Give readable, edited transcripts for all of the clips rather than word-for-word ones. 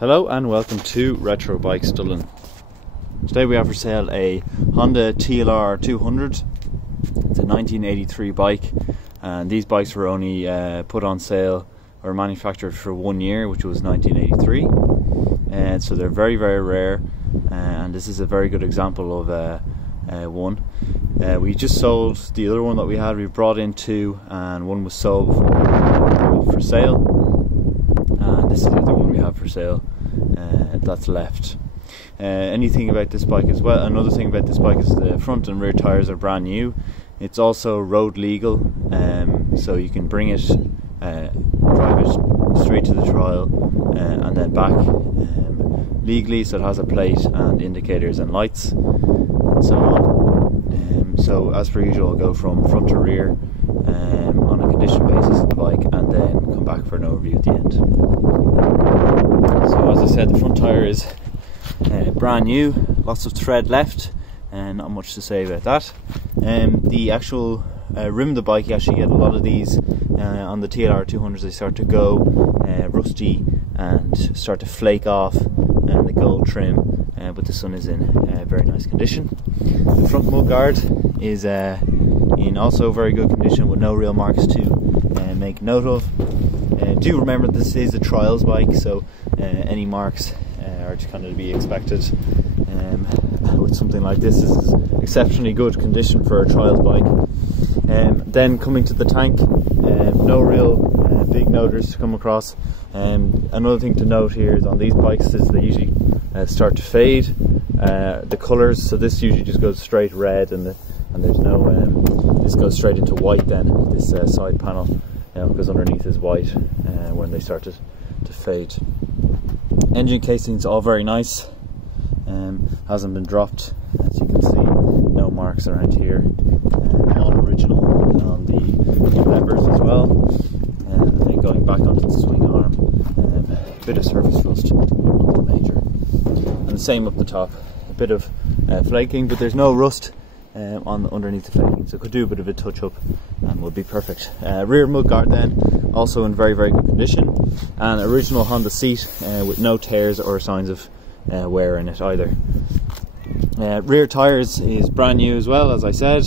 Hello and welcome to Retro Bikes Dublin. Today we have for sale a Honda TLR 200. It's a 1983 bike, and these bikes were only put on sale or manufactured for 1 year, which was 1983. And so they're very, very rare, and this is a very good example of one. We just sold the other one that we had. We brought in two, and one was sold for sale, and this is the other one we have for sale that's left. Anything about this bike as well, another thing about this bike is the front and rear tires are brand new. It's also road legal, so you can bring it, drive it straight to the trial and then back legally, so it has a plate and indicators and lights and so on. So as per usual, I'll go from front to rear on a condition basis of the bike, and then come back for an overview at the end. So as I said, the front tyre is brand new, lots of tread left, and not much to say about that. The actual rim of the bike, you actually get a lot of these on the TLR 200s. They start to go rusty and start to flake off, and the gold trim, but this one is in very nice condition. The front mudguard is in also very good condition with no real marks to make note of. Do remember this is a trials bike, so any marks are just kind of to be expected. With something like this is exceptionally good condition for a trials bike. Then coming to the tank, no real big noters to come across. Another thing to note here is on these bikes is they usually start to fade the colours, so this usually just goes straight red, and there's no this goes straight into white. Then this side panel, because underneath is white when they start to fade. Engine casing's all very nice, hasn't been dropped, as you can see. No marks around here, all original on the levers as well. And then going back onto the swing arm, a bit of surface rust, nothing major. And the same up the top, a bit of flaking, but there's no rust underneath the flaking, so could do a bit of a touch up and would be perfect. Rear mudguard then also in very, very good condition, and original Honda seat with no tears or signs of wear in it either. Rear tyres is brand new as well, as I said,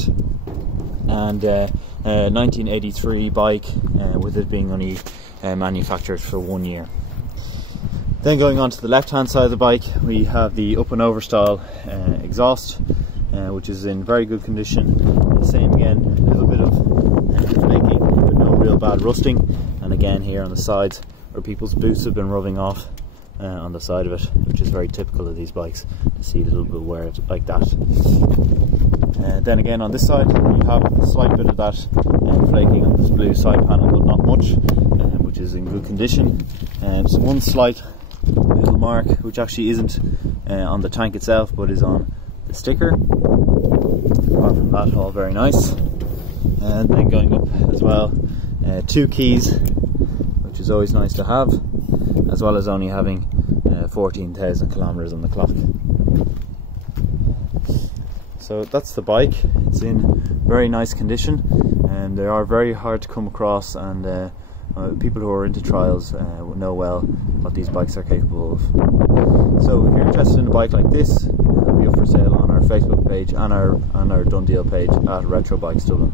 and 1983 bike, with it being only manufactured for 1 year. Then going on to the left hand side of the bike, we have the up and over style exhaust, which is in very good condition. Same again, a little bit of flaking, but no real bad rusting. And again here on the sides where people's boots have been rubbing off on the side of it, which is very typical of these bikes, to see a little bit of wear like that. Then again on this side you have a slight bit of that flaking on this blue side panel, but not much, which is in good condition. So one slight little mark, which actually isn't on the tank itself, but is on the sticker. Apart from that, all very nice. And then going up as well, 2 keys, which is always nice to have, as well as only having 14,000 kilometers on the clock. So that's the bike. It's in very nice condition, and they are very hard to come across, and people who are into trials know well what these bikes are capable of. So if you're interested in a bike like this, it'll be up for sale on our Facebook page and our Done Deal page at Retro Bikes Dublin.